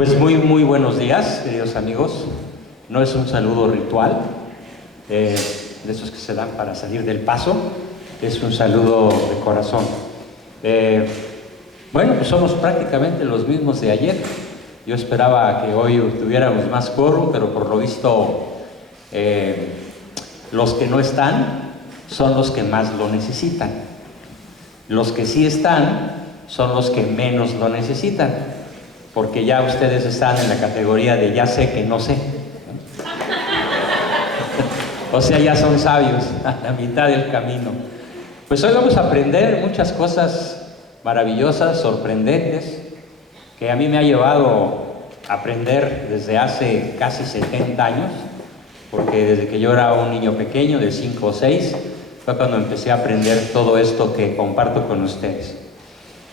Pues muy buenos días, queridos amigos. No es un saludo ritual, de esos que se dan para salir del paso, es un saludo de corazón. Bueno, pues somos prácticamente los mismos de ayer. Yo esperaba que hoy tuviéramos más quórum, pero por lo visto los que no están son los que más lo necesitan. Los que sí están son los que menos lo necesitan, porque ya ustedes están en la categoría de ya sé que no sé. O sea, ya son sabios a la mitad del camino. Pues hoy vamos a aprender muchas cosas maravillosas, sorprendentes, que a mí me ha llevado a aprender desde hace casi 70 años, porque desde que yo era un niño pequeño, de 5 o 6, fue cuando empecé a aprender todo esto que comparto con ustedes.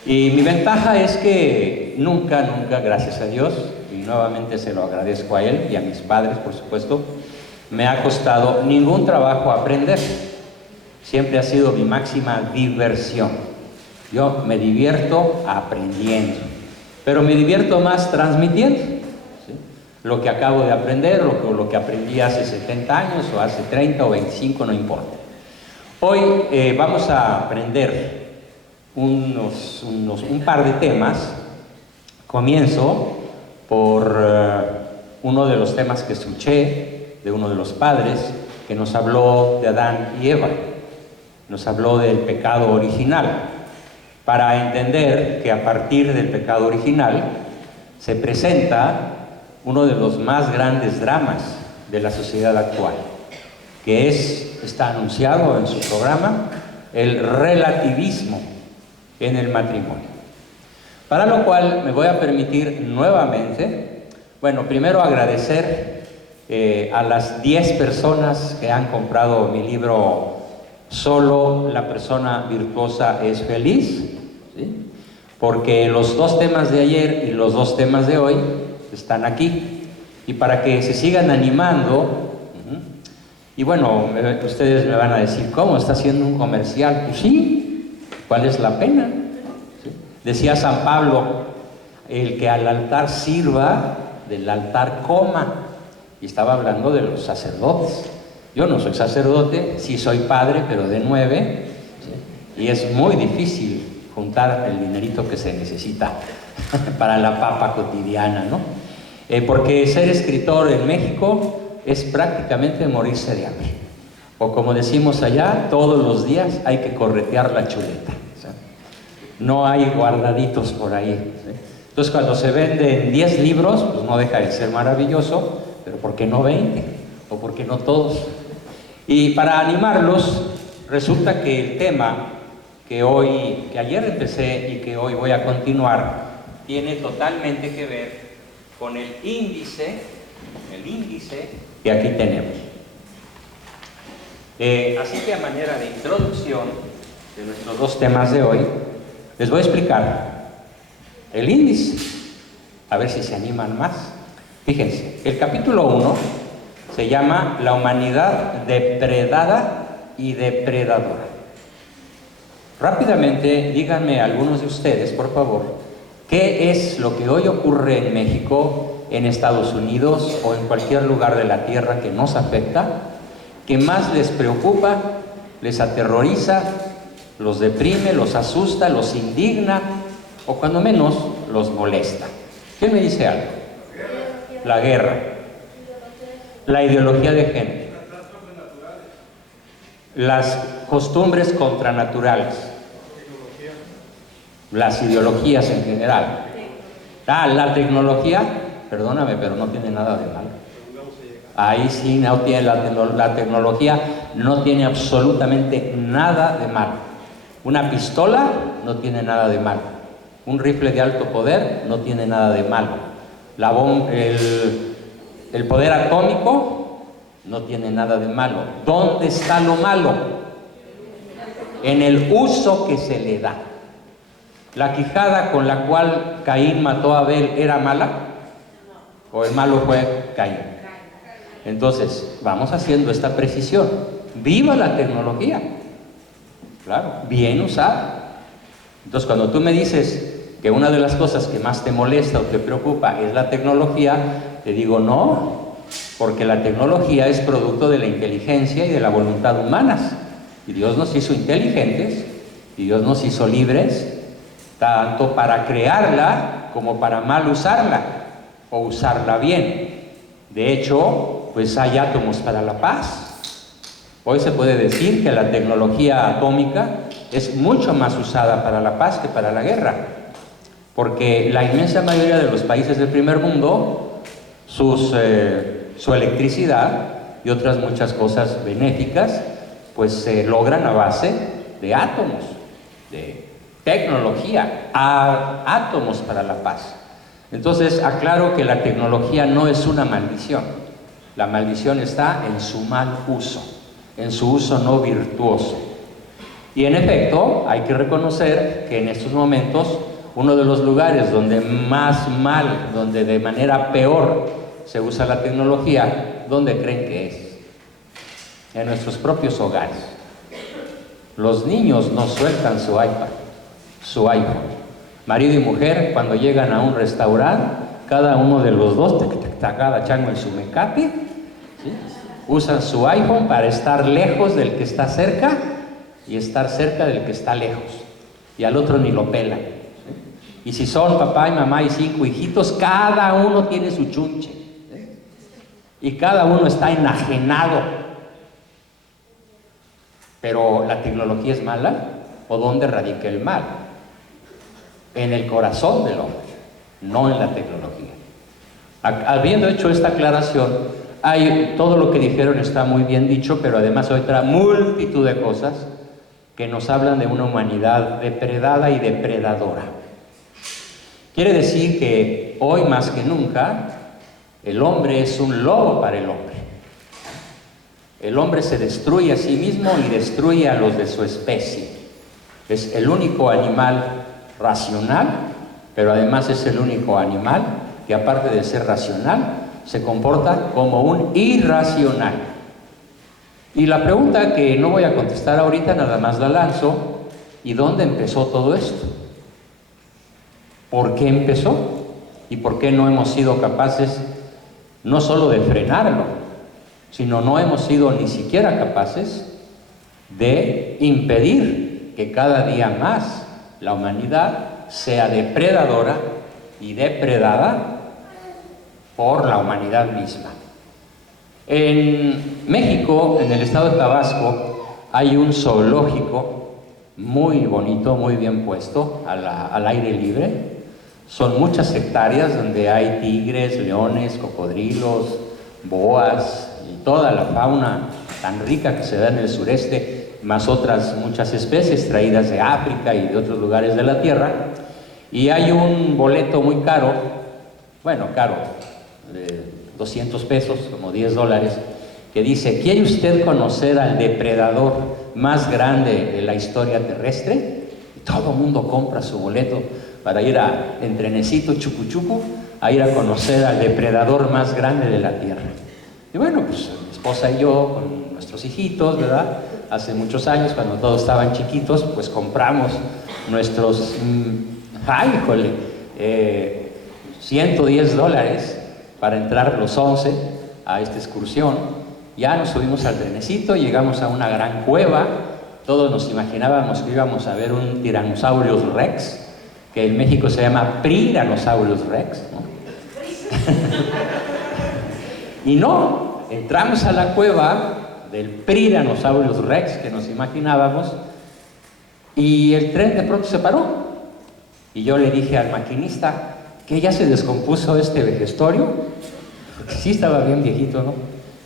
Y mi ventaja es que nunca, gracias a Dios, y nuevamente se lo agradezco a Él y a mis padres, por supuesto, me ha costado ningún trabajo aprender. Siempre ha sido mi máxima diversión. Yo me divierto aprendiendo, pero me divierto más transmitiendo, ¿sí? Lo que acabo de aprender, lo que aprendí hace 70 años o hace 30 o 25, no importa. Hoy vamos a aprender un par de temas. Comienzo por uno de los temas que escuché de uno de los padres que nos habló de Adán y Eva, nos habló del pecado original, para entender que a partir del pecado original se presenta uno de los más grandes dramas de la sociedad actual, que está anunciado en su programa, el relativismo en el matrimonio. Para lo cual me voy a permitir nuevamente, bueno, primero agradecer a las 10 personas que han comprado mi libro Solo la persona virtuosa es feliz, ¿sí? Porque los dos temas de ayer y los dos temas de hoy están aquí. Y para que se sigan animando, y bueno, ustedes me van a decir, ¿cómo? ¿Está haciendo un comercial? Pues sí, ¿cuál es la pena? ¿Sí? Decía San Pablo, el que al altar sirva, del altar coma. Y estaba hablando de los sacerdotes. Yo no soy sacerdote, sí soy padre, pero de 9, ¿sí? Y es muy difícil juntar el dinerito que se necesita para la papa cotidiana, ¿no? Porque ser escritor en México es prácticamente morirse de hambre. O como decimos allá, todos los días hay que corretear la chuleta, ¿sí? No hay guardaditos por ahí, ¿sí? Entonces cuando se venden 10 libros, pues no deja de ser maravilloso, pero ¿por qué no 20? ¿O por qué no todos? Y para animarlos, resulta que el tema que ayer empecé y que hoy voy a continuar, tiene totalmente que ver con el índice que aquí tenemos. Así que a manera de introducción de nuestros dos temas de hoy, les voy a explicar el índice, a ver si se animan más. Fíjense, el capítulo 1 se llama La humanidad depredada y depredadora. Rápidamente, díganme algunos de ustedes, por favor, ¿qué es lo que hoy ocurre en México, en Estados Unidos o en cualquier lugar de la tierra que nos afecta, que más les preocupa, les aterroriza, los deprime, los asusta, los indigna o cuando menos los molesta? ¿Quién me dice algo? La guerra, la ideología de género, las costumbres contranaturales, las ideologías en general. La tecnología, perdóname, pero no tiene nada de malo. Ahí sí no tiene la tecnología, no tiene absolutamente nada de malo. Una pistola no tiene nada de malo. Un rifle de alto poder no tiene nada de malo. El poder atómico no tiene nada de malo. ¿Dónde está lo malo? En el uso que se le da. ¿La quijada con la cual Caín mató a Abel era mala? ¿O el malo fue Caín? Entonces, vamos haciendo esta precisión. ¡Viva la tecnología! Claro, bien usada. Entonces, cuando tú me dices, que una de las cosas que más te molesta o te preocupa es la tecnología, te digo no, porque la tecnología es producto de la inteligencia y de la voluntad humanas. Y Dios nos hizo inteligentes y Dios nos hizo libres, tanto para crearla como para mal usarla o usarla bien. De hecho, pues hay átomos para la paz. Hoy se puede decir que la tecnología atómica es mucho más usada para la paz que para la guerra, porque la inmensa mayoría de los países del primer mundo, su electricidad y otras muchas cosas benéficas, pues se logran a base de átomos, de tecnología, átomos para la paz. Entonces, aclaro que la tecnología no es una maldición. La maldición está en su mal uso, en su uso no virtuoso. Y en efecto, hay que reconocer que en estos momentos, uno de los lugares donde más mal, donde de manera peor se usa la tecnología, ¿dónde creen que es? En nuestros propios hogares. Los niños no sueltan su iPad, su iPhone. Marido y mujer, cuando llegan a un restaurante, cada uno de los dos, cada chango en su mecate, ¿sí?, usan su iPhone para estar lejos del que está cerca y estar cerca del que está lejos. Y al otro ni lo pelan, ¿sí? Y si son papá y mamá y 5 hijitos, cada uno tiene su chunche, ¿sí? Y cada uno está enajenado. Pero ¿la tecnología es mala? ¿O dónde radica el mal? En el corazón del hombre, no en la tecnología. Habiendo hecho esta aclaración, todo lo que dijeron está muy bien dicho, pero además hay otra multitud de cosas que nos hablan de una humanidad depredada y depredadora. Quiere decir que hoy más que nunca, el hombre es un lobo para el hombre. El hombre se destruye a sí mismo y destruye a los de su especie. Es el único animal racional, pero además es el único animal que, aparte de ser racional, se comporta como un irracional. Y la pregunta que no voy a contestar ahorita, nada más la lanzo: ¿y dónde empezó todo esto? ¿Por qué empezó? ¿Y por qué no hemos sido capaces no solo de frenarlo, sino no hemos sido ni siquiera capaces de impedir que cada día más la humanidad sea depredadora y depredada por la humanidad misma? En México, en el estado de Tabasco, hay un zoológico muy bonito, muy bien puesto, al aire libre. Son muchas hectáreas donde hay tigres, leones, cocodrilos, boas y toda la fauna tan rica que se da en el sureste, más otras muchas especies traídas de África y de otros lugares de la Tierra. Y hay un boleto muy caro, bueno, caro, de 200 pesos, como $10, que dice: ¿quiere usted conocer al depredador más grande de la historia terrestre? Y todo el mundo compra su boleto para ir en trenecito chucu, a ir a conocer al depredador más grande de la Tierra. Y bueno, pues mi esposa y yo, con nuestros hijitos, ¿verdad?, hace muchos años, cuando todos estaban chiquitos, pues compramos nuestros, $110 para entrar los 11 a esta excursión. Ya nos subimos al trenecito, llegamos a una gran cueva. Todos nos imaginábamos que íbamos a ver un Tyrannosaurus Rex, que en México se llama Tyrannosaurus Rex, ¿no? Y no, entramos a la cueva del Tyrannosaurus Rex que nos imaginábamos, y el tren de pronto se paró. Y yo le dije al maquinista: ¿qué, ya se descompuso este vejestorio? Porque sí estaba bien viejito, ¿no?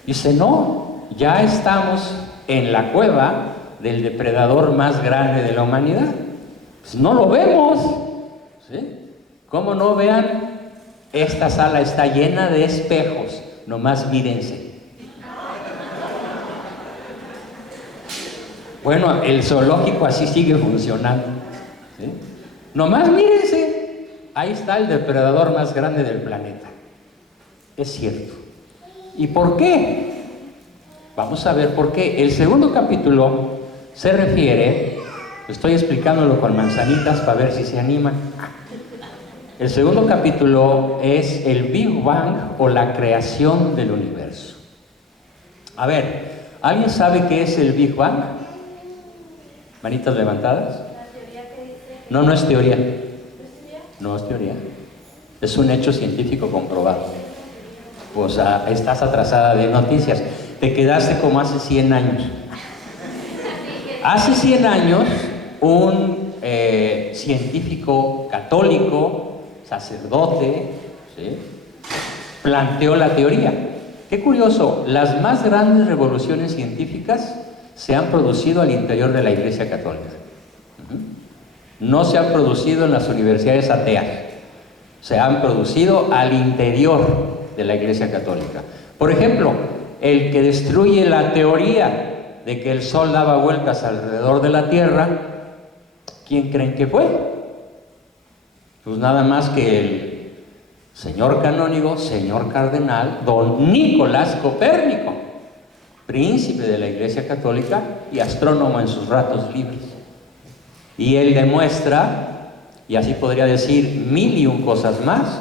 Dice: no, ya estamos en la cueva del depredador más grande de la humanidad. Pues no lo vemos, ¿sí? ¿Cómo no? Vean, esta sala está llena de espejos, nomás mírense. Bueno, el zoológico así sigue funcionando, ¿sí? Nomás mírense, ahí está el depredador más grande del planeta. Es cierto. ¿Y por qué? Vamos a ver por qué. El segundo capítulo se refiere, estoy explicándolo con manzanitas para ver si se animan. El segundo capítulo es el Big Bang o la creación del universo. A ver, ¿alguien sabe qué es el Big Bang? Manitas levantadas. No, no es teoría. No es teoría. Es un hecho científico comprobado. O sea, estás atrasada de noticias. Te quedaste como hace 100 años. Hace 100 años, un científico católico, sacerdote, ¿sí?, planteó la teoría. Qué curioso, las más grandes revoluciones científicas se han producido al interior de la Iglesia Católica. No se han producido en las universidades ateas, se han producido al interior de la Iglesia Católica. Por ejemplo, el que destruye la teoría de que el Sol daba vueltas alrededor de la Tierra, ¿quién creen que fue? Pues nada más que el señor canónigo, señor cardenal, don Nicolás Copérnico, príncipe de la Iglesia Católica y astrónomo en sus ratos libres. Y él demuestra, y así podría decir 1001 cosas más,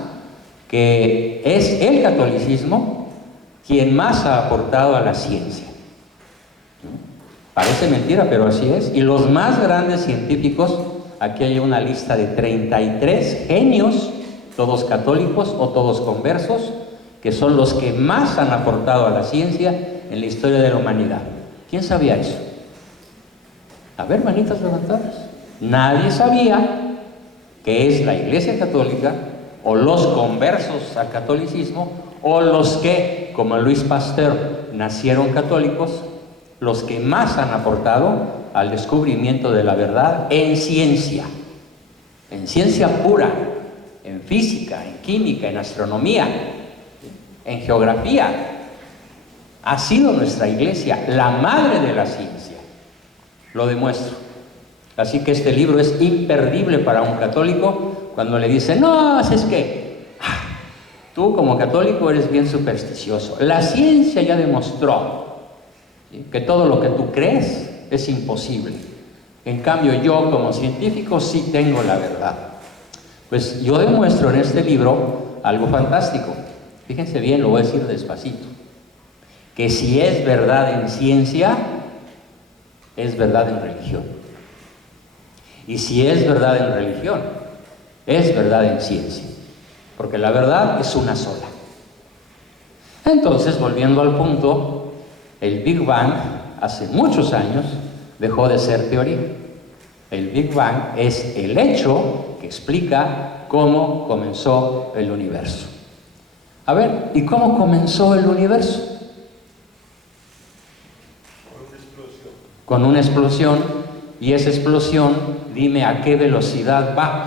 que es el catolicismo quien más ha aportado a la ciencia. Parece mentira, pero así es. Y los más grandes científicos, aquí hay una lista de 33 genios, todos católicos o todos conversos, que son los que más han aportado a la ciencia en la historia de la humanidad. ¿Quién sabía eso? A ver, manitas levantadas. Nadie sabía que es la Iglesia Católica o los conversos al catolicismo o los que, como Luis Pasteur, nacieron católicos, los que más han aportado al descubrimiento de la verdad en ciencia pura, en física, en química, en astronomía, en geografía. Ha sido nuestra Iglesia la madre de la ciencia. Lo demuestro. Así que este libro es imperdible para un católico cuando le dicen, no, es que tú como católico eres bien supersticioso. La ciencia ya demostró, ¿sí?, que todo lo que tú crees es imposible. En cambio, yo como científico sí tengo la verdad. Pues yo demuestro en este libro algo fantástico. Fíjense bien, lo voy a decir despacito. Que si es verdad en ciencia, es verdad en religión. Y si es verdad en religión, es verdad en ciencia. Porque la verdad es una sola. Entonces, volviendo al punto, el Big Bang, hace muchos años, dejó de ser teoría. El Big Bang es el hecho que explica cómo comenzó el universo. A ver, ¿y cómo comenzó el universo? Con una explosión. Y esa explosión, dime a qué velocidad va.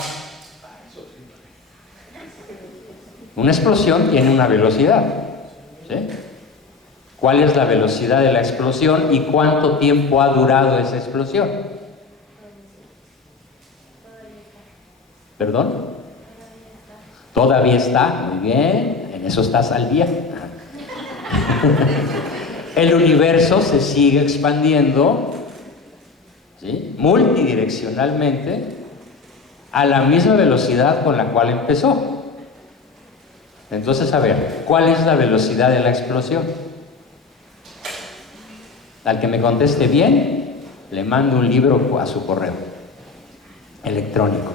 Una explosión tiene una velocidad, ¿sí? ¿Cuál es la velocidad de la explosión y cuánto tiempo ha durado esa explosión? ¿Perdón? Todavía está, muy bien, en eso estás al día. El universo se sigue expandiendo, ¿sí?, multidireccionalmente a la misma velocidad con la cual empezó. Entonces, a ver, ¿cuál es la velocidad de la explosión? Al que me conteste bien, le mando un libro a su correo electrónico.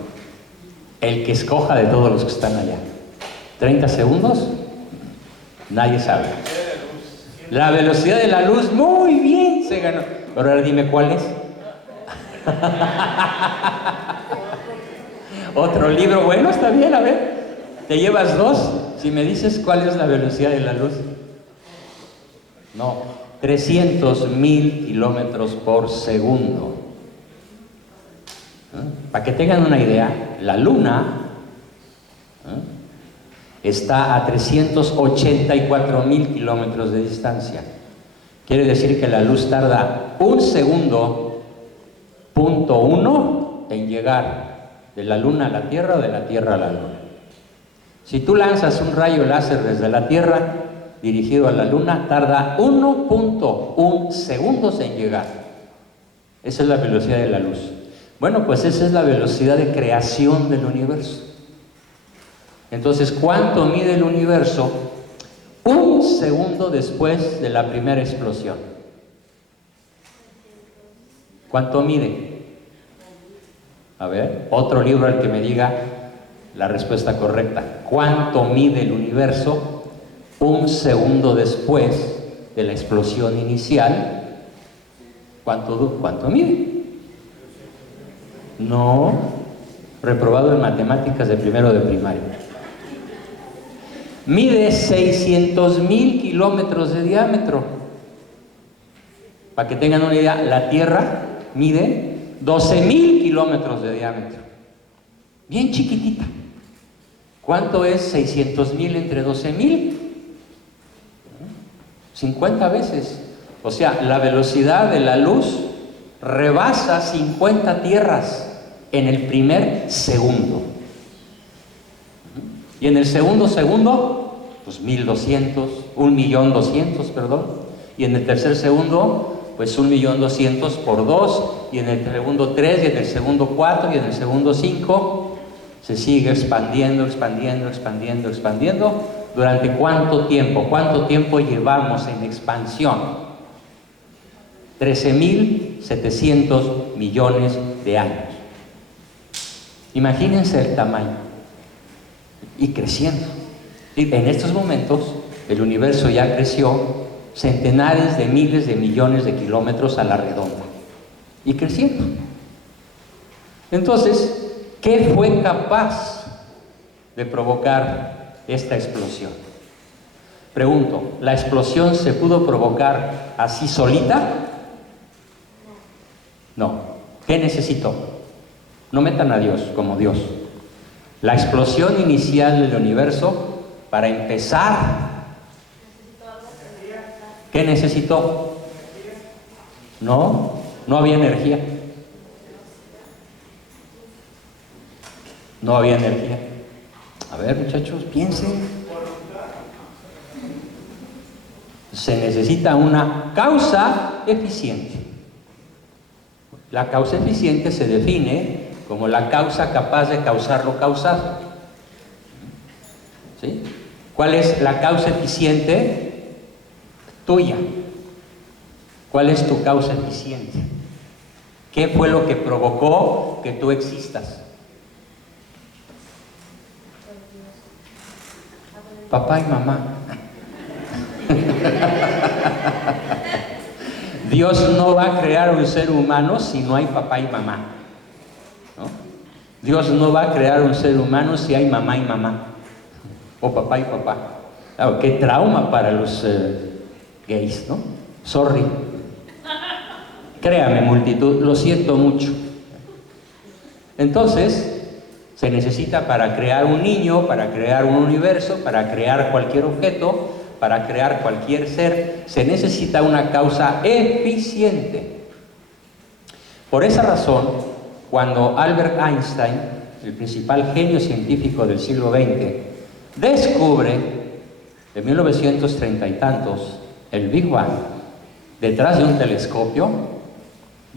El que escoja de todos los que están allá. 30 segundos, nadie sabe. La velocidad de la luz, muy bien, se ganó. Pero ahora dime cuál es. Otro libro, bueno, está bien, a ver. Te llevas 2 si me dices cuál es la velocidad de la luz. No, 300.000 kilómetros por segundo. Para que tengan una idea, la Luna está a 384.000 kilómetros de distancia. Quiere decir que la luz tarda 1 segundo, .1 en llegar de la Luna a la Tierra o de la Tierra a la Luna. Si tú lanzas un rayo láser desde la Tierra dirigido a la Luna, tarda 1.1 segundos en llegar. Esa es la velocidad de la luz. Bueno, pues esa es la velocidad de creación del universo. Entonces, ¿cuánto mide el universo un segundo después de la primera explosión? ¿Cuánto mide? A ver, otro libro al que me diga la respuesta correcta. ¿Cuánto mide el universo un segundo después de la explosión inicial? ¿Cuánto mide? No, reprobado en matemáticas de primero de primaria. Mide 600,000 kilómetros de diámetro. Para que tengan una idea, la Tierra mide 12,000 kilómetros de diámetro. Bien chiquitita. ¿Cuánto es 600,000 entre 12,000? 50 veces. O sea, la velocidad de la luz rebasa 50 tierras en el primer segundo. Y en el segundo, pues 1,200,000, 1,200,000, perdón. Y en el tercer segundo, pues 1,200,000 por 2. Y en el segundo 3, y en el segundo 4, y en el segundo 5. Se sigue expandiendo. ¿Durante cuánto tiempo? ¿Cuánto tiempo llevamos en expansión? 13,700 millones de años. Imagínense el tamaño. Y creciendo. Y en estos momentos, el universo ya creció centenares de miles de millones de kilómetros a la redonda. Y creciendo. Entonces, ¿qué fue capaz de provocar esta explosión? Pregunto, ¿la explosión se pudo provocar así solita? No. ¿Qué necesitó? No metan a Dios como Dios. La explosión inicial del universo, para empezar, ¿qué necesitó? No había energía. No había energía. A ver, muchachos, piensen. Se necesita una causa eficiente. La causa eficiente se define como la causa capaz de causar lo causado. ¿Sí? ¿Cuál es la causa eficiente tuya? ¿Cuál es tu causa eficiente? ¿Qué fue lo que provocó que tú existas? Papá y mamá. Dios no va a crear un ser humano si no hay papá y mamá, ¿no? Dios no va a crear un ser humano si hay mamá y mamá, o papá y papá. Claro, qué trauma para los gays, ¿no? Sorry. Créame, multitud, lo siento mucho. Entonces, se necesita para crear un niño, para crear un universo, para crear cualquier objeto, para crear cualquier ser, se necesita una causa eficiente. Por esa razón, cuando Albert Einstein, el principal genio científico del siglo XX, descubre, en 1930 y tantos, el Big Bang, detrás de un telescopio,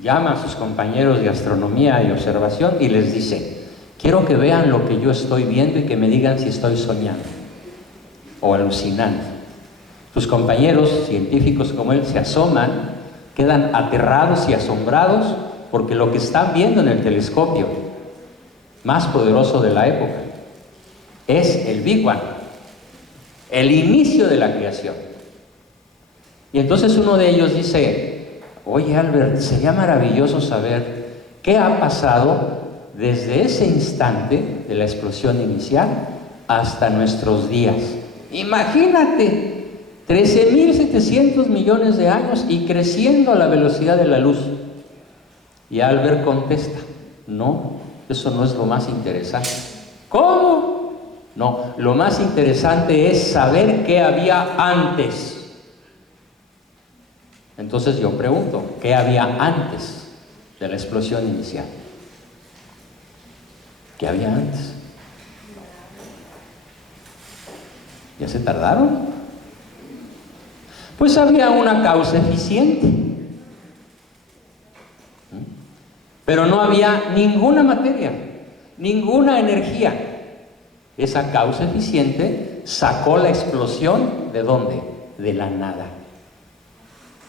llama a sus compañeros de astronomía y observación y les dice: quiero que vean lo que yo estoy viendo y que me digan si estoy soñando o alucinando. Sus compañeros científicos como él se asoman, quedan aterrados y asombrados porque lo que están viendo en el telescopio más poderoso de la época es el Big Bang, el inicio de la creación. Y entonces uno de ellos dice: oye Albert, sería maravilloso saber qué ha pasado desde ese instante de la explosión inicial hasta nuestros días. Imagínate, 13,700 millones de años y creciendo a la velocidad de la luz. Y Albert contesta: no, eso no es lo más interesante. ¿Cómo? No, lo más interesante es saber qué había antes. Entonces yo pregunto, ¿qué había antes de la explosión inicial? ¿Qué había antes? ¿Ya se tardaron? Pues había una causa eficiente, pero no había ninguna materia, ninguna energía. Esa causa eficiente sacó la explosión, ¿de dónde? De la nada,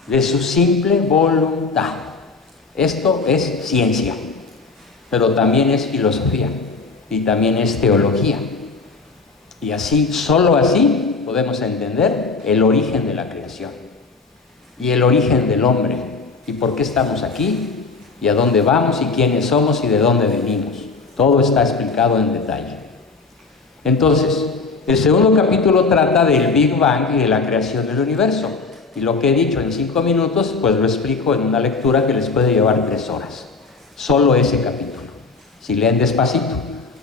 de su simple voluntad. Esto es ciencia, pero también es filosofía y también es teología. Y así, solo así, podemos entender el origen de la creación y el origen del hombre y por qué estamos aquí y a dónde vamos y quiénes somos y de dónde venimos. Todo está explicado en detalle. Entonces, el segundo capítulo trata del Big Bang y de la creación del universo. Y lo que he dicho en 5 minutos, pues lo explico en una lectura que les puede llevar 3 horas. Solo ese capítulo. Si leen despacito.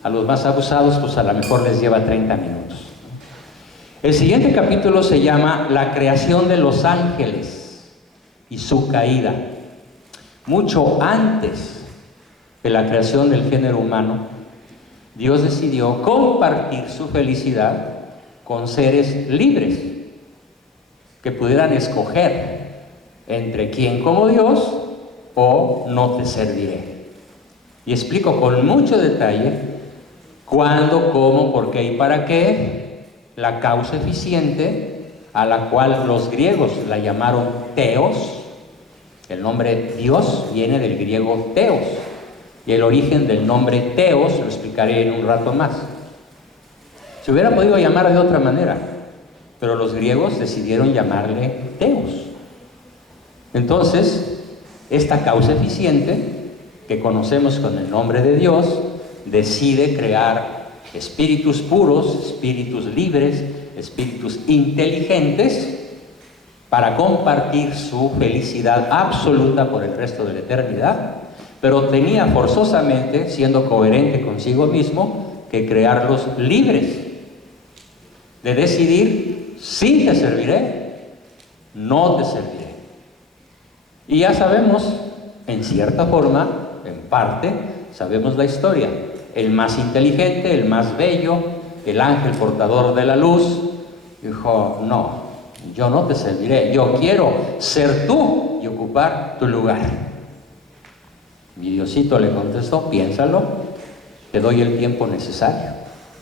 A los más abusados, pues a lo mejor les lleva 30 minutos. El siguiente capítulo se llama La creación de los ángeles y su caída. Mucho antes de la creación del género humano, Dios decidió compartir su felicidad con seres libres que pudieran escoger entre quién como Dios o no te serviré. Y explico con mucho detalle cuándo, cómo, por qué y para qué la causa eficiente, a la cual los griegos la llamaron Theos. El nombre Dios viene del griego Theos, y el origen del nombre Theos lo explicaré en un rato más. Se hubiera podido llamar de otra manera, pero los griegos decidieron llamarle Theos. Entonces, esta causa eficiente, que conocemos con el nombre de Dios, decide crear espíritus puros, espíritus libres, espíritus inteligentes, para compartir su felicidad absoluta por el resto de la eternidad, pero tenía forzosamente, siendo coherente consigo mismo, que crearlos libres, de decidir: sí te serviré, no te serviré. Y ya sabemos, en cierta forma, en parte, sabemos la historia. El más inteligente, el más bello, el ángel portador de la luz, dijo: no, yo no te serviré, yo quiero ser tú y ocupar tu lugar. Mi Diosito le contestó: piénsalo, te doy el tiempo necesario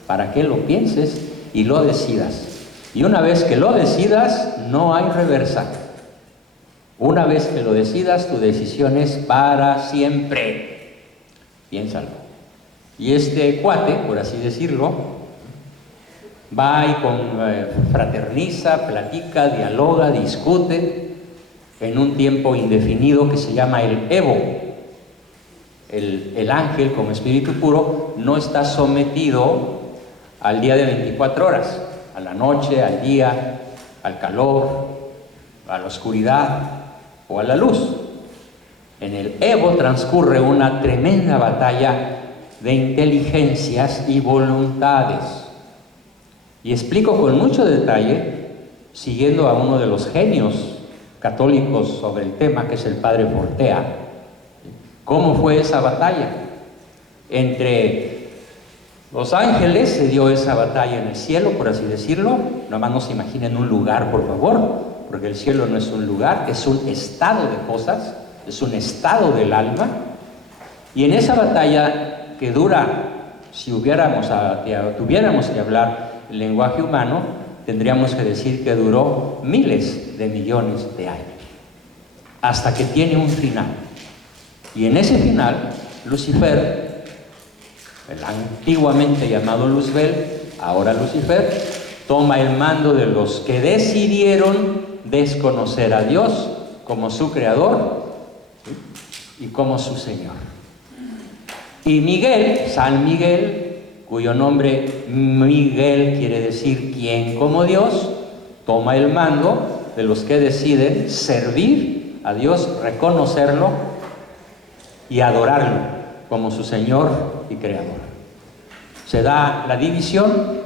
para que lo pienses y lo decidas. Y una vez que lo decidas, no hay reversa. Una vez que lo decidas, tu decisión es para siempre. Piénsalo. Y este cuate, por así decirlo, va y fraterniza, platica, dialoga, discute en un tiempo indefinido que se llama el Evo. El ángel, como espíritu puro, no está sometido al día de 24 horas, a la noche, al día, al calor, a la oscuridad o a la luz. En el Evo transcurre una tremenda batalla de inteligencias y voluntades. Y explico con mucho detalle, siguiendo a uno de los genios católicos sobre el tema, que es el padre Fortea, cómo fue esa batalla. Entre los ángeles se dio esa batalla en el cielo, por así decirlo. Nomás no se imaginen un lugar, por favor, porque el cielo no es un lugar, es un estado de cosas, es un estado del alma. Y en esa batalla que dura, si tuviéramos que hablar el lenguaje humano, tendríamos que decir que duró miles de millones de años, hasta que tiene un final. Y en ese final, Lucifer, el antiguamente llamado Luzbel, ahora Lucifer, toma el mando de los que decidieron desconocer a Dios como su creador y como su Señor. Y Miguel, San Miguel, cuyo nombre Miguel quiere decir quien como Dios, toma el mando de los que deciden servir a Dios, reconocerlo y adorarlo como su Señor y Creador. Se da la división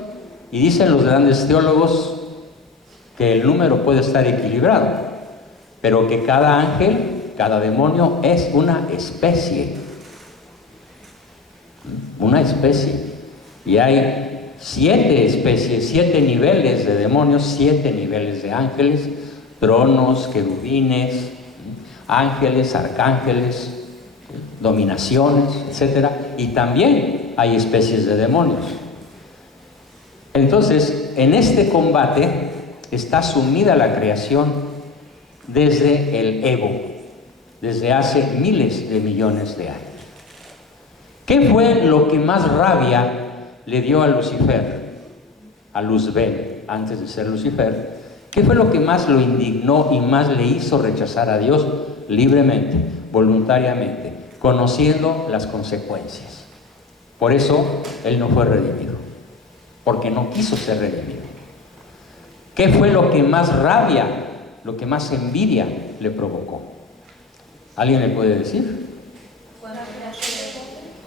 y dicen los grandes teólogos que el número puede estar equilibrado, pero que cada ángel, cada demonio es una especie. Una especie. Y hay 7 especies, 7 niveles de demonios, 7 niveles de ángeles, tronos, querubines, ángeles, arcángeles, dominaciones, etc. Y también hay especies de demonios. Entonces, en este combate está sumida la creación desde el Evo, desde hace miles de millones de años. ¿Qué fue lo que más rabia le dio a Lucifer, a Luzbel, antes de ser Lucifer? ¿Qué fue lo que más lo indignó y más le hizo rechazar a Dios libremente, voluntariamente, conociendo las consecuencias? Por eso él no fue redimido, porque no quiso ser redimido. ¿Qué fue lo que más rabia, lo que más envidia le provocó? ¿Alguien le puede decir?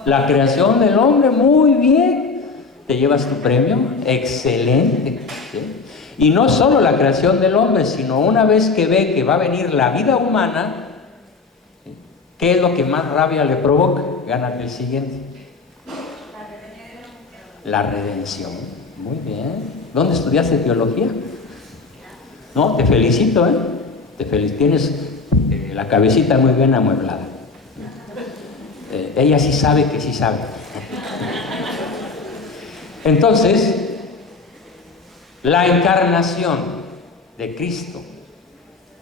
La creación del hombre. Muy bien. ¿Te llevas tu premio? Excelente. ¿Sí? Y no solo la creación del hombre, sino una vez que ve que va a venir la vida humana, ¿sí? ¿Qué es lo que más rabia le provoca? Gánate el siguiente. La redención. Muy bien. ¿Dónde estudiaste teología? No, te felicito, ¿eh? Tienes la cabecita muy bien amueblada. Ella sí sabe que sí sabe. Entonces, la encarnación de Cristo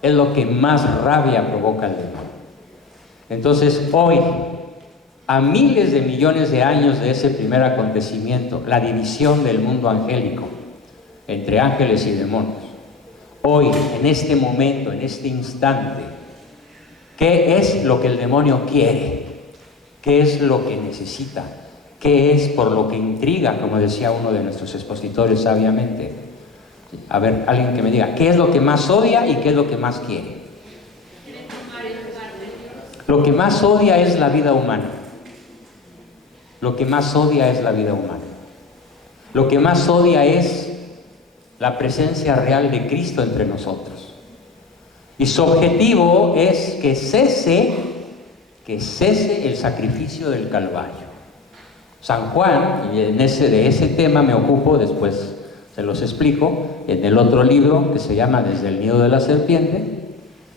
es lo que más rabia provoca al demonio. Entonces, hoy, a miles de millones de años de ese primer acontecimiento, la división del mundo angélico entre ángeles y demonios, hoy, en este momento, en este instante, ¿qué es lo que el demonio quiere? ¿Qué es lo que necesita? ¿Qué es por lo que intriga? Como decía uno de nuestros expositores sabiamente. A ver, alguien que me diga, ¿qué es lo que más odia y qué es lo que más quiere? Lo que más odia es la vida humana. Lo que más odia es la vida humana. Lo que más odia es la presencia real de Cristo entre nosotros. Y su objetivo es que cese el sacrificio del Calvario. San Juan, y de ese tema me ocupo, después se los explico, en el otro libro que se llama Desde el nido de la serpiente,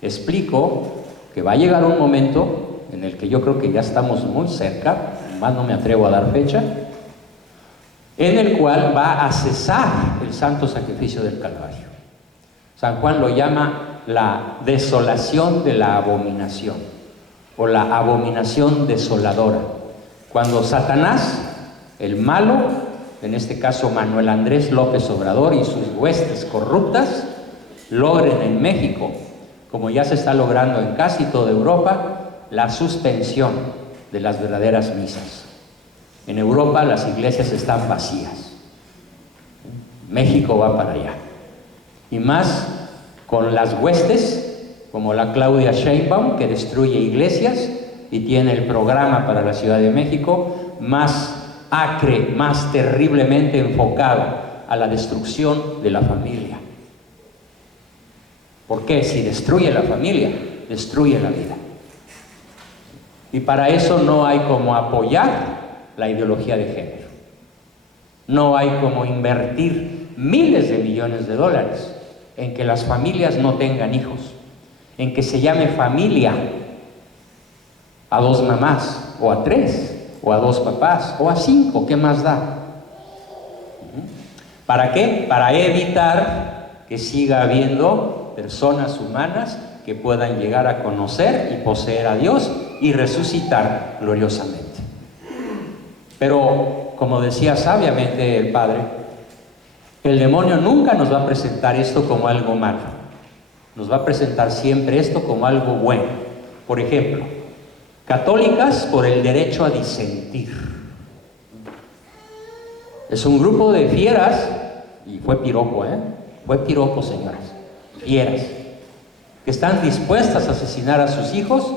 explico que va a llegar un momento en el que yo creo que ya estamos muy cerca, más no me atrevo a dar fecha, en el cual va a cesar el santo sacrificio del Calvario. San Juan lo llama la desolación de la abominación, o la abominación desoladora. Cuando Satanás, el malo, en este caso Manuel Andrés López Obrador y sus huestes corruptas, logren en México, como ya se está logrando en casi toda Europa, la suspensión de las verdaderas misas. En Europa las iglesias están vacías. México va para allá. Y más con las huestes, como la Claudia Sheinbaum, que destruye iglesias y tiene el programa para la Ciudad de México más acre, más terriblemente enfocado a la destrucción de la familia. Porque si destruye la familia, destruye la vida. Y para eso no hay como apoyar la ideología de género. No hay como invertir miles de millones de dólares en que las familias no tengan hijos, en que se llame familia a 2 mamás, o a 3, o a 2 papás, o a 5, ¿qué más da? ¿Para qué? Para evitar que siga habiendo personas humanas que puedan llegar a conocer y poseer a Dios y resucitar gloriosamente. Pero, como decía sabiamente el Padre, el demonio nunca nos va a presentar esto como algo malo. Nos va a presentar siempre esto como algo bueno. Por ejemplo, católicas por el derecho a disentir. Es un grupo de fieras, y fue piropo, fue piropo, señoras, fieras, que están dispuestas a asesinar a sus hijos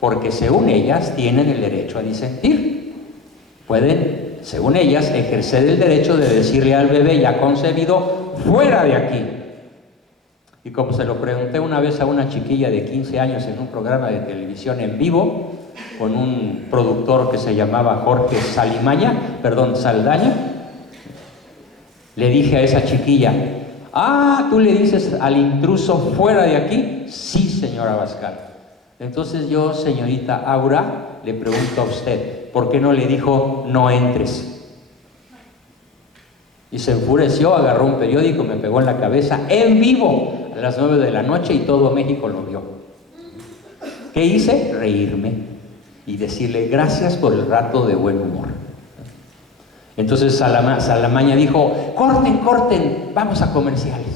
porque según ellas tienen el derecho a disentir. Pueden, según ellas, ejercer el derecho de decirle al bebé ya concebido, fuera de aquí. Y como se lo pregunté una vez a una chiquilla de 15 años en un programa de televisión en vivo, con un productor que se llamaba Jorge Saldaña, le dije a esa chiquilla, ¿tú le dices al intruso fuera de aquí? Sí, señora Abascal. Entonces yo, señorita Aura, le pregunto a usted, ¿por qué no le dijo no entres? Y se enfureció, agarró un periódico, me pegó en la cabeza, en vivo, a las 9 de la noche, y todo México lo vio. ¿Qué hice? Reírme y decirle gracias por el rato de buen humor. Entonces Salamaña dijo, corten, corten, vamos a comerciales.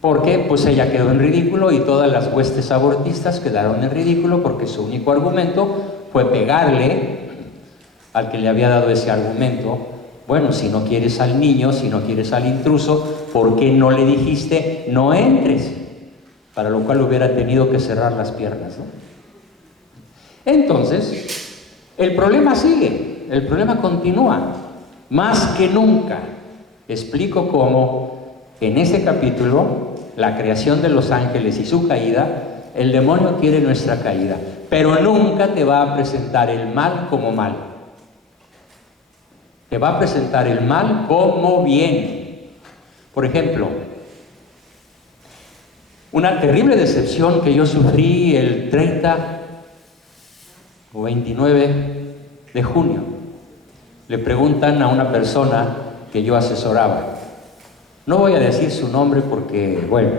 ¿Por qué? Pues ella quedó en ridículo y todas las huestes abortistas quedaron en ridículo, porque su único argumento fue pegarle al que le había dado ese argumento. Bueno, si no quieres al niño, si no quieres al intruso, ¿por qué no le dijiste no entres? Para lo cual hubiera tenido que cerrar las piernas, ¿no? Entonces, el problema sigue, el problema continúa, más que nunca. Explico cómo en ese capítulo, la creación de los ángeles y su caída, el demonio quiere nuestra caída, pero nunca te va a presentar el mal como mal. Te va a presentar el mal como bien. Por ejemplo, una terrible decepción que yo sufrí el 30 o 29 de junio. Le preguntan a una persona que yo asesoraba. No voy a decir su nombre porque, bueno,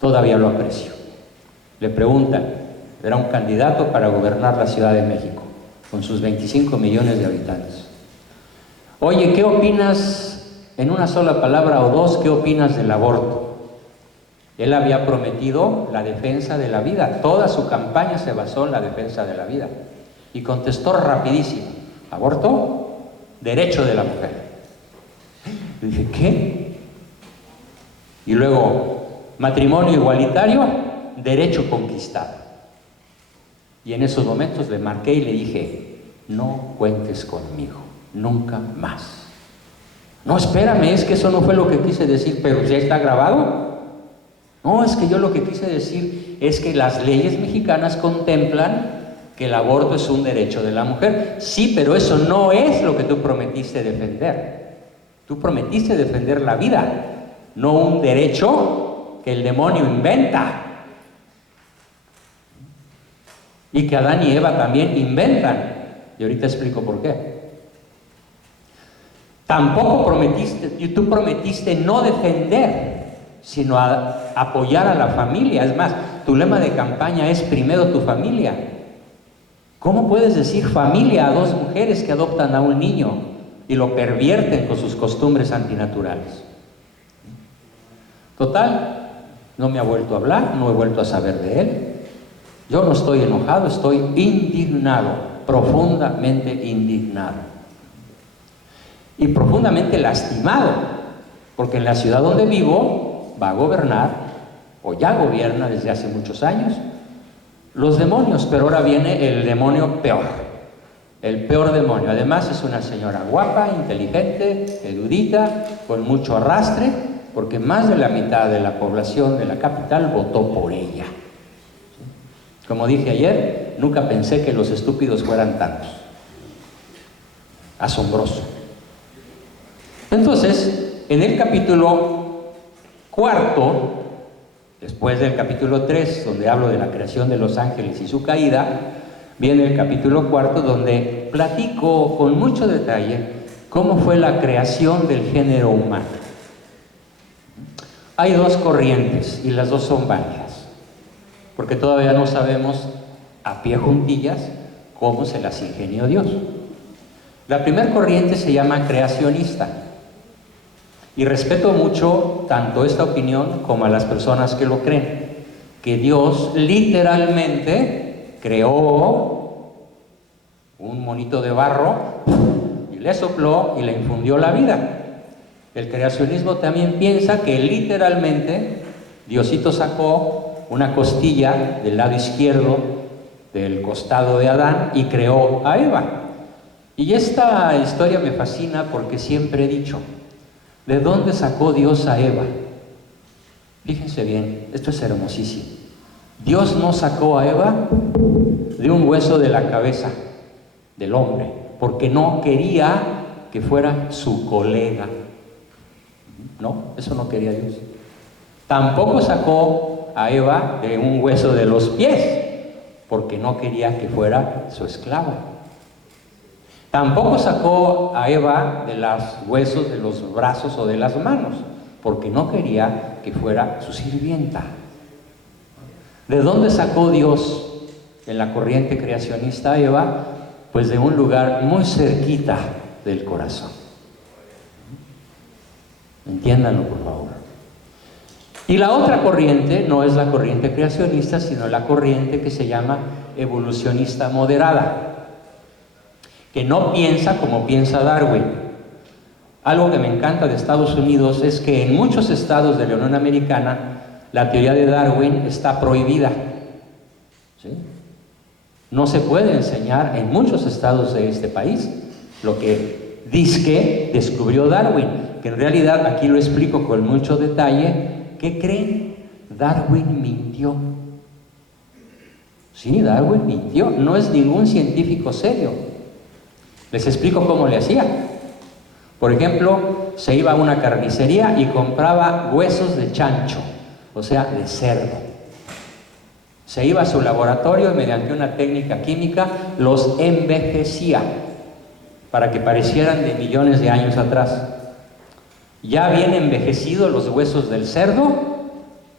todavía lo aprecio. Le preguntan, era un candidato para gobernar la Ciudad de México, con sus 25 millones de habitantes. Oye, ¿qué opinas, en una sola palabra o dos, qué opinas del aborto? Él había prometido la defensa de la vida, toda su campaña se basó en la defensa de la vida. Y contestó rapidísimo, ¿aborto? Derecho de la mujer. Y dije, ¿qué? Y luego, matrimonio igualitario, derecho conquistado. Y en esos momentos le marqué y le dije, no cuentes conmigo, nunca más. No, espérame, es que eso no fue lo que quise decir, pero ya está grabado. No, es que yo lo que quise decir es que las leyes mexicanas contemplan que el aborto es un derecho de la mujer. Sí, pero eso no es lo que tú prometiste defender. Tú prometiste defender la vida, no un derecho que el demonio inventa. Y que Adán y Eva también inventan. Y ahorita explico por qué. Tampoco tú prometiste no defender, sino apoyar a la familia. Es más, tu lema de campaña es primero tu familia. ¿Cómo puedes decir familia a dos mujeres que adoptan a un niño y lo pervierten con sus costumbres antinaturales? Total, no me ha vuelto a hablar, no he vuelto a saber de él. Yo no estoy enojado, estoy indignado, profundamente indignado. Y profundamente lastimado, porque en la ciudad donde vivo va a gobernar, o ya gobierna desde hace muchos años, los demonios, pero ahora viene el demonio peor, el peor demonio. Además es una señora guapa, inteligente, erudita, con mucho arrastre, porque más de la mitad de la población de la capital votó por ella. Como dije ayer, nunca pensé que los estúpidos fueran tantos. Asombroso. Entonces, en el capítulo 4, después del capítulo 3, donde hablo de la creación de los ángeles y su caída, viene el capítulo 4, donde platico con mucho detalle cómo fue la creación del género humano. Hay dos corrientes y las dos son válidas, porque todavía no sabemos a pie juntillas cómo se las ingenió Dios. La primera corriente se llama creacionista. Y respeto mucho tanto esta opinión como a las personas que lo creen, que Dios literalmente creó un monito de barro y le sopló y le infundió la vida. El creacionismo también piensa que literalmente Diosito sacó una costilla del lado izquierdo del costado de Adán y creó a Eva. Y esta historia me fascina porque siempre he dicho, ¿de dónde sacó Dios a Eva? Fíjense bien, esto es hermosísimo. Dios no sacó a Eva de un hueso de la cabeza del hombre, porque no quería que fuera su colega. No, eso no quería Dios. Tampoco sacó a Eva de un hueso de los pies, porque no quería que fuera su esclava. Tampoco sacó a Eva de los huesos, de los brazos o de las manos, porque no quería que fuera su sirvienta. ¿De dónde sacó Dios en la corriente creacionista a Eva? Pues de un lugar muy cerquita del corazón. Entiéndanlo, por favor. Y la otra corriente no es la corriente creacionista, sino la corriente que se llama evolucionista moderada, que no piensa como piensa Darwin. Algo que me encanta de Estados Unidos es que en muchos estados de la Unión Americana la teoría de Darwin está prohibida. ¿Sí? No se puede enseñar en muchos estados de este país lo que dizque descubrió Darwin, que en realidad, aquí lo explico con mucho detalle. ¿Qué creen? Darwin mintió. Sí, Darwin mintió, no es ningún científico serio. Les explico cómo le hacía. Por ejemplo, se iba a una carnicería y compraba huesos de chancho, o sea, de cerdo. Se iba a su laboratorio y mediante una técnica química los envejecía para que parecieran de millones de años atrás. Ya bien envejecidos los huesos del cerdo,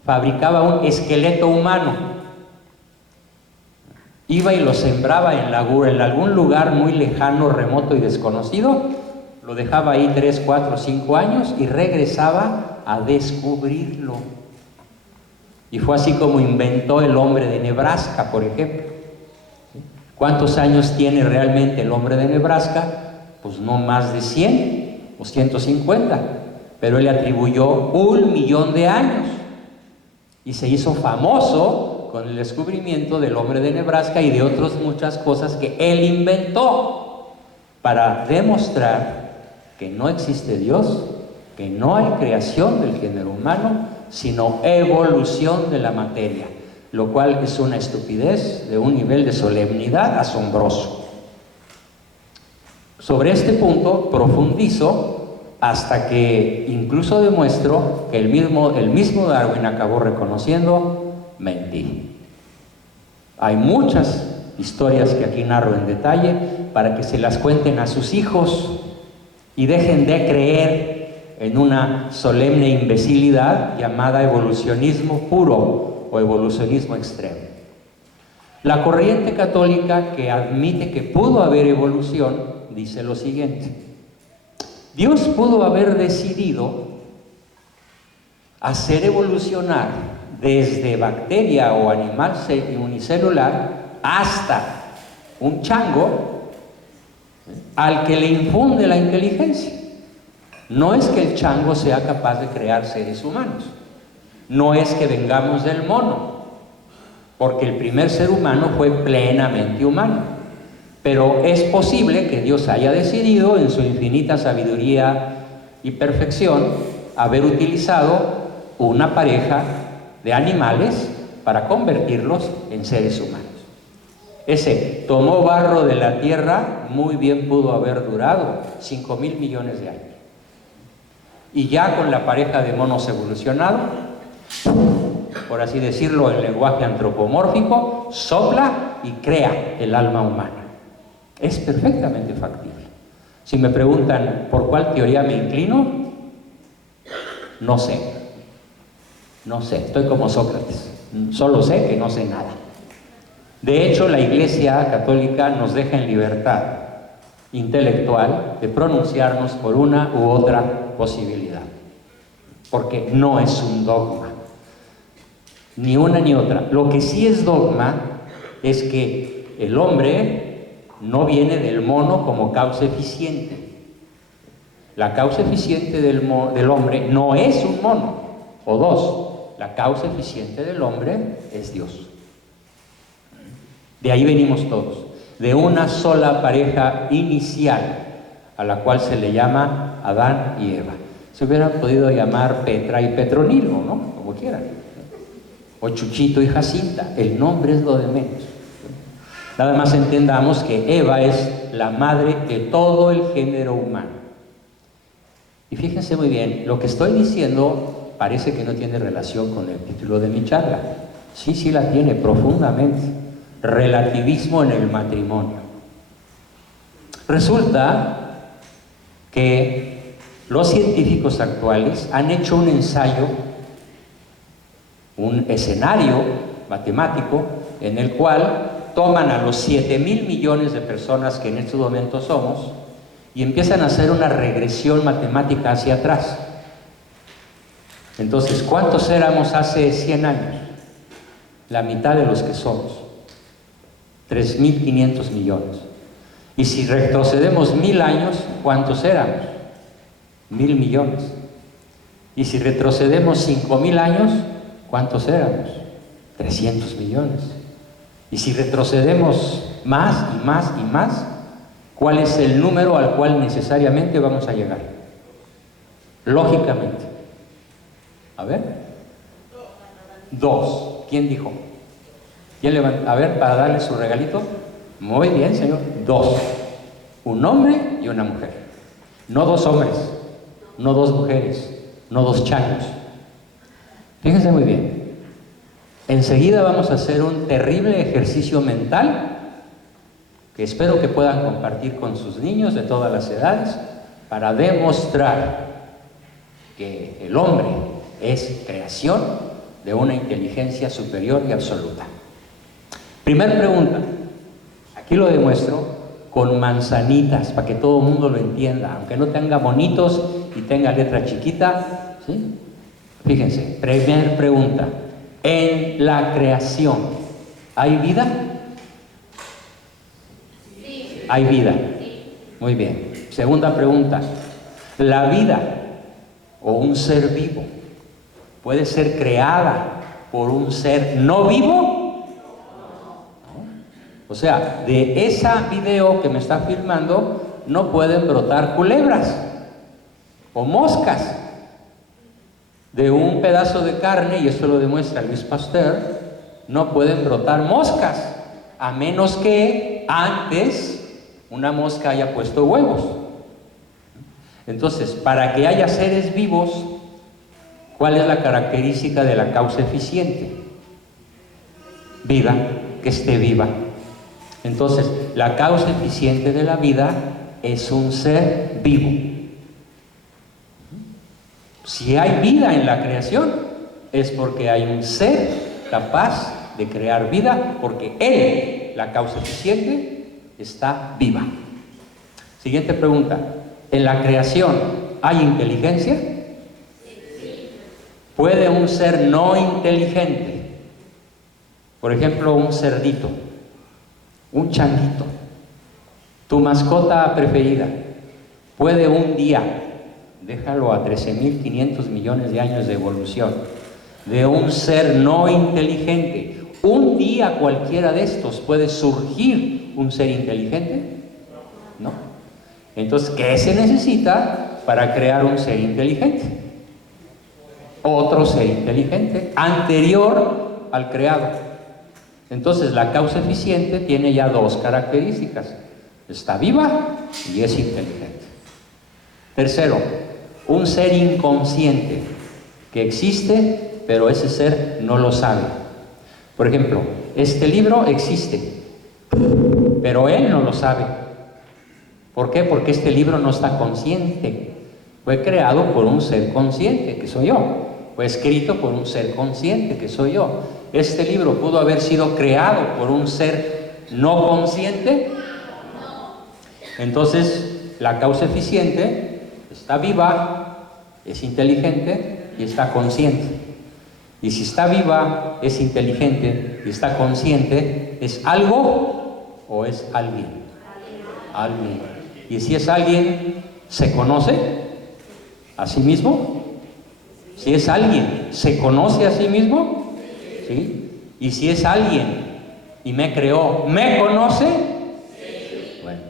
fabricaba un esqueleto humano. Iba y lo sembraba en algún lugar muy lejano, remoto y desconocido, lo dejaba ahí 3, 4, 5 años y regresaba a descubrirlo. Y fue así como inventó el hombre de Nebraska, por ejemplo. ¿Cuántos años tiene realmente el hombre de Nebraska? Pues no más de 100 o 150, pero él le atribuyó 1.000.000 de años y se hizo famoso con el descubrimiento del hombre de Nebraska y de otras muchas cosas que él inventó para demostrar que no existe Dios, que no hay creación del género humano, sino evolución de la materia, lo cual es una estupidez de un nivel de solemnidad asombroso. Sobre este punto profundizo hasta que incluso demuestro que el mismo Darwin acabó reconociendo: mentí. Hay muchas historias que aquí narro en detalle para que se las cuenten a sus hijos y dejen de creer en una solemne imbecilidad llamada evolucionismo puro o evolucionismo extremo. La corriente católica, que admite que pudo haber evolución, dice lo siguiente: Dios pudo haber decidido hacer evolucionar desde bacteria o animal unicelular hasta un chango al que le infunde la inteligencia. No es que el chango sea capaz de crear seres humanos, no es que vengamos del mono, porque el primer ser humano fue plenamente humano, pero es posible que Dios haya decidido en su infinita sabiduría y perfección haber utilizado una pareja de animales para convertirlos en seres humanos. Ese tomó barro de la tierra muy bien pudo haber durado 5.000 millones de años. Y ya con la pareja de monos evolucionados, por así decirlo en lenguaje antropomórfico, sopla y crea el alma humana. Es perfectamente factible. Si me preguntan por cuál teoría me inclino, no sé. No sé, estoy como Sócrates. Solo sé que no sé nada. De hecho, la Iglesia Católica nos deja en libertad intelectual de pronunciarnos por una u otra posibilidad, porque no es un dogma, ni una ni otra. Lo que sí es dogma es que el hombre no viene del mono como causa eficiente. La causa eficiente del hombre no es un mono o dos. La causa eficiente del hombre es Dios. De ahí venimos todos, de una sola pareja inicial, a la cual se le llama Adán y Eva. Se hubieran podido llamar Petra y Petronilo, ¿no? Como quieran. O Chuchito y Jacinta, el nombre es lo de menos. Nada más entendamos que Eva es la madre de todo el género humano. Y fíjense muy bien, lo que estoy diciendo parece que no tiene relación con el título de mi charla. Sí, sí la tiene profundamente. Relativismo en el matrimonio. Resulta que los científicos actuales han hecho un ensayo, un escenario matemático, en el cual toman a los 7,000 millones de personas que en estos momentos somos y empiezan a hacer una regresión matemática hacia atrás. Entonces, ¿cuántos éramos hace 100 años? La mitad de los que somos, 3,500 millones. Y si retrocedemos 1,000 años, ¿cuántos éramos? 1,000 millones. Y si retrocedemos 5,000 años, ¿cuántos éramos? 300 millones. Y si retrocedemos más y más y más, ¿cuál es el número al cual necesariamente vamos a llegar? Lógicamente. A ver. 2. ¿Quién dijo? ¿Quién levanta? A ver, para darle su regalito. Muy bien, señor. 2. Un hombre y una mujer. No 2 hombres, no 2 mujeres, no 2 changos. Fíjense muy bien. Enseguida vamos a hacer un terrible ejercicio mental que espero que puedan compartir con sus niños de todas las edades para demostrar que el hombre es creación de una inteligencia superior y absoluta. Primer pregunta. Aquí lo demuestro con manzanitas para que todo el mundo lo entienda, aunque no tenga bonitos y tenga letra chiquita, ¿sí? Fíjense, primer pregunta. En la creación, ¿hay vida? Sí. ¿Hay vida? Sí. Muy bien. Segunda pregunta. ¿La vida o un ser vivo puede ser creada por un ser no vivo? ¿No? O sea, de esa video que me está filmando no pueden brotar culebras o moscas. De un pedazo de carne, y esto lo demuestra Luis Pasteur, no pueden brotar moscas, a menos que antes una mosca haya puesto huevos. Entonces, para que haya seres vivos, ¿cuál es la característica de la causa eficiente? Vida, que esté viva. Entonces, la causa eficiente de la vida es un ser vivo. Si hay vida en la creación, es porque hay un ser capaz de crear vida, porque él, la causa eficiente, está viva. Siguiente pregunta. ¿En la creación hay inteligencia? ¿Puede un ser no inteligente, por ejemplo, un cerdito, un changuito, tu mascota preferida, puede un día, déjalo a 13,500 millones de años de evolución, de un ser no inteligente, un día cualquiera de estos puede surgir un ser inteligente? No. Entonces, ¿qué se necesita para crear un ser inteligente? Otro ser inteligente, anterior al creado. Entonces, la causa eficiente tiene ya 2 características. Está viva y es inteligente. Tercero, un ser inconsciente que existe, pero ese ser no lo sabe. Por ejemplo, este libro existe, pero él no lo sabe. ¿Por qué? Porque este libro no está consciente. Fue creado por un ser consciente, que soy yo. Fue escrito por un ser consciente, que soy yo. ¿Este libro pudo haber sido creado por un ser no consciente? Entonces, la causa eficiente está viva, es inteligente y está consciente. Y si está viva, es inteligente y está consciente, ¿es algo o es alguien? Alguien. Y si es alguien, ¿se conoce a sí mismo? Si es alguien, ¿se conoce a sí mismo? ¿Sí? Y si es alguien y me creó, ¿me conoce? Bueno,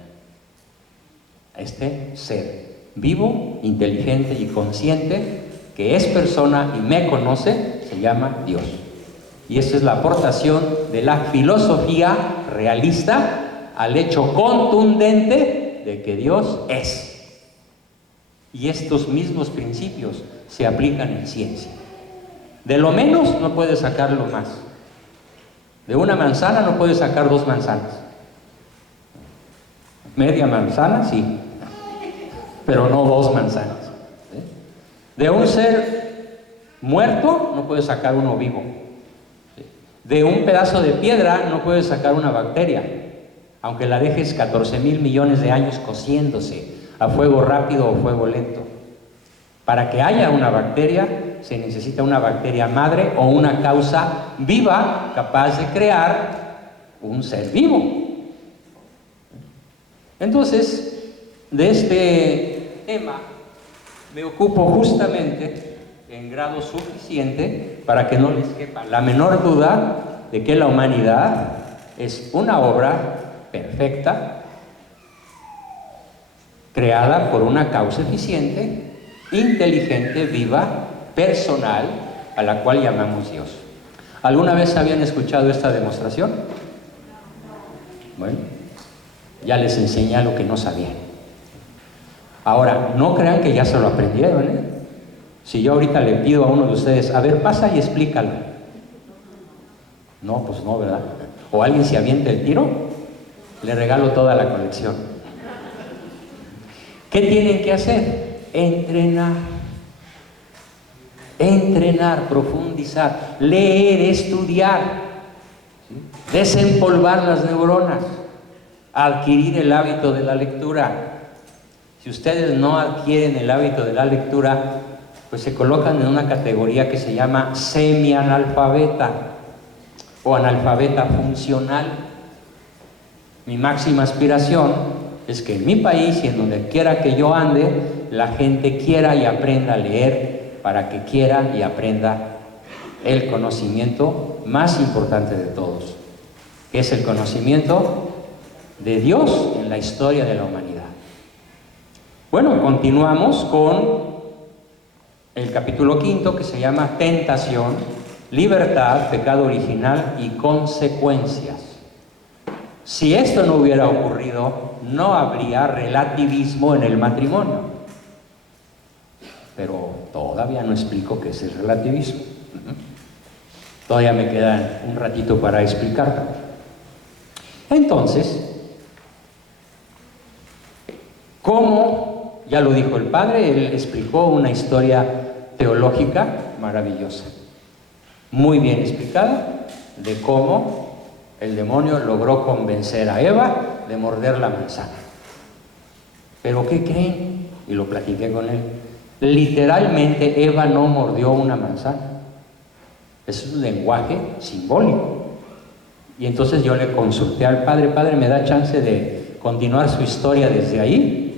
este ser vivo, inteligente y consciente, que es persona y me conoce, se llama Dios. Y esta es la aportación de la filosofía realista al hecho contundente de que Dios es. Y estos mismos principios se aplican en ciencia. De lo menos no puedes sacar lo más. De una manzana no puedes sacar 2 manzanas. Media manzana, sí, pero no 2 manzanas. De un ser muerto no puedes sacar uno vivo. De un pedazo de piedra no puedes sacar una bacteria, aunque la dejes 14,000 millones de años cociéndose a fuego rápido o fuego lento. Para que haya una bacteria, se necesita una bacteria madre o una causa viva capaz de crear un ser vivo. Entonces, de este tema me ocupo justamente en grado suficiente para que no les quepa la menor duda de que la humanidad es una obra perfecta, creada por una causa eficiente, inteligente, viva, personal, a la cual llamamos Dios. ¿Alguna vez habían escuchado esta demostración? Bueno, ya les enseñé lo que no sabían. Ahora, no crean que ya se lo aprendieron, ¿eh? Si yo ahorita le pido a uno de ustedes, a ver, pasa y explícalo. No, pues no, ¿verdad? O alguien se avienta el tiro, le regalo toda la colección. ¿Qué tienen que hacer? Entrenar. Entrenar, profundizar, leer, estudiar, ¿sí? Desempolvar las neuronas, adquirir el hábito de la lectura. Si ustedes no adquieren el hábito de la lectura, pues se colocan en una categoría que se llama semianalfabeta o analfabeta funcional. Mi máxima aspiración es que en mi país y en donde quiera que yo ande, la gente quiera y aprenda a leer para que quiera y aprenda el conocimiento más importante de todos, que es el conocimiento de Dios en la historia de la humanidad. Bueno, continuamos con el capítulo 5, que se llama Tentación, Libertad, Pecado Original y Consecuencias. Si esto no hubiera ocurrido, no habría relativismo en el matrimonio. Pero todavía no explico qué es el relativismo. Todavía me queda un ratito para explicarlo. Entonces, ¿cómo? Ya lo dijo el padre, él explicó una historia teológica maravillosa, muy bien explicada, de cómo el demonio logró convencer a Eva de morder la manzana. ¿Pero qué creen? Y lo platiqué con él. Literalmente Eva no mordió una manzana. Es un lenguaje simbólico. Y entonces yo le consulté al padre, padre, ¿me da chance de continuar su historia desde ahí?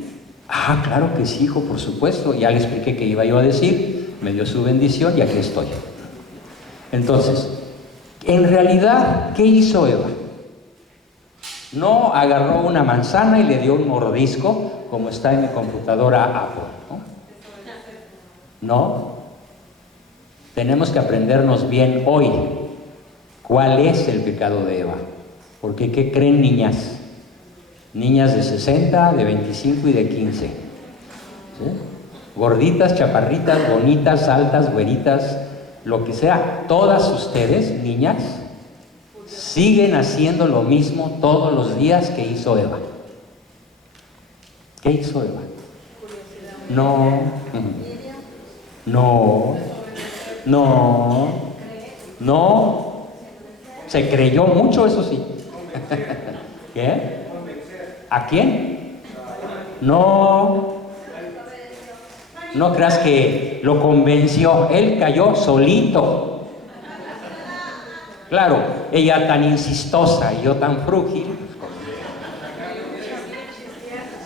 Ah, claro que sí, hijo, por supuesto. Ya le expliqué qué iba yo a decir, me dio su bendición y aquí estoy. Entonces, en realidad, ¿qué hizo Eva? No agarró una manzana y le dio un mordisco, como está en mi computadora Apple, ¿no? No, tenemos que aprendernos bien hoy cuál es el pecado de Eva. Porque ¿qué creen, niñas? Niñas de 60, de 25 y de 15. ¿Sí? Gorditas, chaparritas, bonitas, altas, güeritas, lo que sea. Todas ustedes, niñas, siguen haciendo lo mismo todos los días que hizo Eva. ¿Qué hizo Eva? No. No, no, no, se creyó mucho, eso sí. ¿Qué? ¿A quién? No, no creas que lo convenció, él cayó solito. Claro, ella tan insistosa y yo tan frúgil.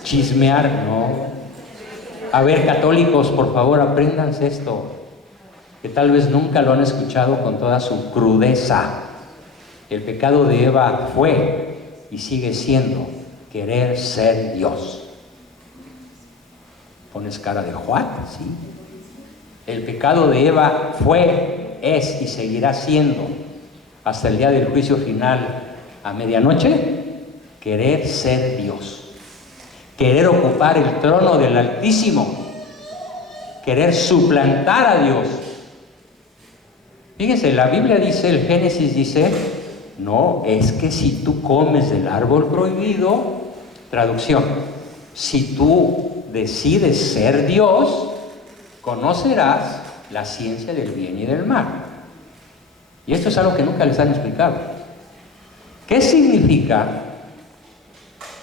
Chismear, no. A ver, católicos, por favor, apréndanse esto, que tal vez nunca lo han escuchado con toda su crudeza. El pecado de Eva fue y sigue siendo querer ser Dios. Pones cara de Juan, ¿sí? El pecado de Eva fue, es y seguirá siendo, hasta el día del juicio final, a medianoche, querer ser Dios. Querer ocupar el trono del Altísimo, querer suplantar a Dios. Fíjense, la Biblia dice, el Génesis dice, no, es que si tú comes del árbol prohibido, Traducción: si tú decides ser Dios, conocerás la ciencia del bien y del mal. Y esto es algo que nunca les han explicado. ¿Qué significa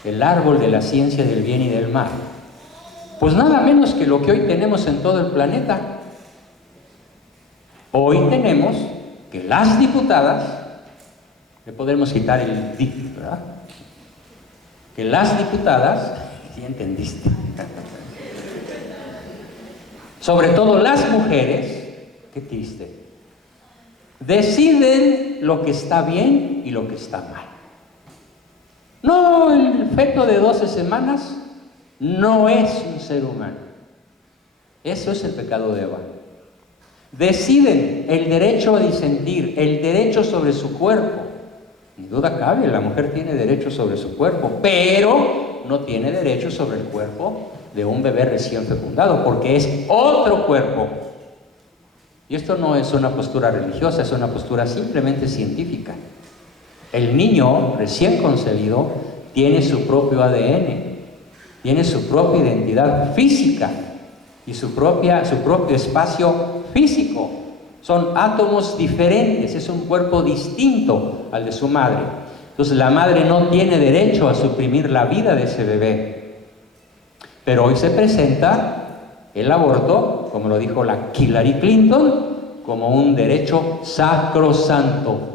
el árbol de la ciencia del bien y del mal? Pues nada menos que lo que hoy tenemos en todo el planeta. Hoy tenemos que las diputadas, le podemos quitar el dip, ¿verdad? Que las diputadas, ¿sí entendiste? Sobre todo las mujeres, qué triste, deciden lo que está bien y lo que está mal. No, el feto de 12 semanas no es un ser humano. Eso es el pecado de Eva. Deciden el derecho a disentir, el derecho sobre su cuerpo. Ni duda cabe, la mujer tiene derecho sobre su cuerpo, pero no tiene derecho sobre el cuerpo de un bebé recién fecundado, porque es otro cuerpo. Y esto no es una postura religiosa, es una postura simplemente científica. El niño recién concebido tiene su propio ADN, tiene su propia identidad física y su propio espacio físico. Son átomos diferentes, es un cuerpo distinto al de su madre. Entonces la madre no tiene derecho a suprimir la vida de ese bebé. Pero hoy se presenta el aborto, como lo dijo la Hillary Clinton, como un derecho sacrosanto.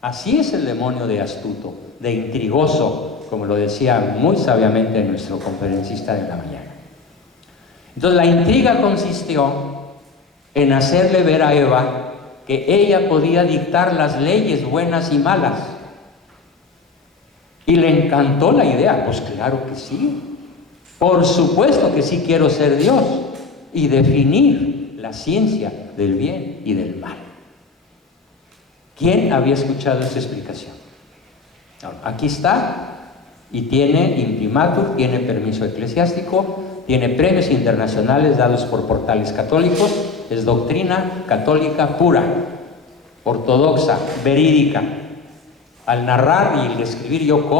Así es el demonio de astuto, de intrigoso, como lo decía muy sabiamente nuestro conferencista de la mañana. Entonces la intriga consistió en hacerle ver a Eva que ella podía dictar las leyes buenas y malas. Y le encantó la idea. Pues claro que sí. Por supuesto que sí quiero ser Dios y definir la ciencia del bien y del mal. ¿Quién había escuchado esa explicación? Aquí está, y tiene imprimatur, tiene permiso eclesiástico, tiene premios internacionales dados por portales católicos, es doctrina católica pura, ortodoxa, verídica. Al narrar y el escribir yo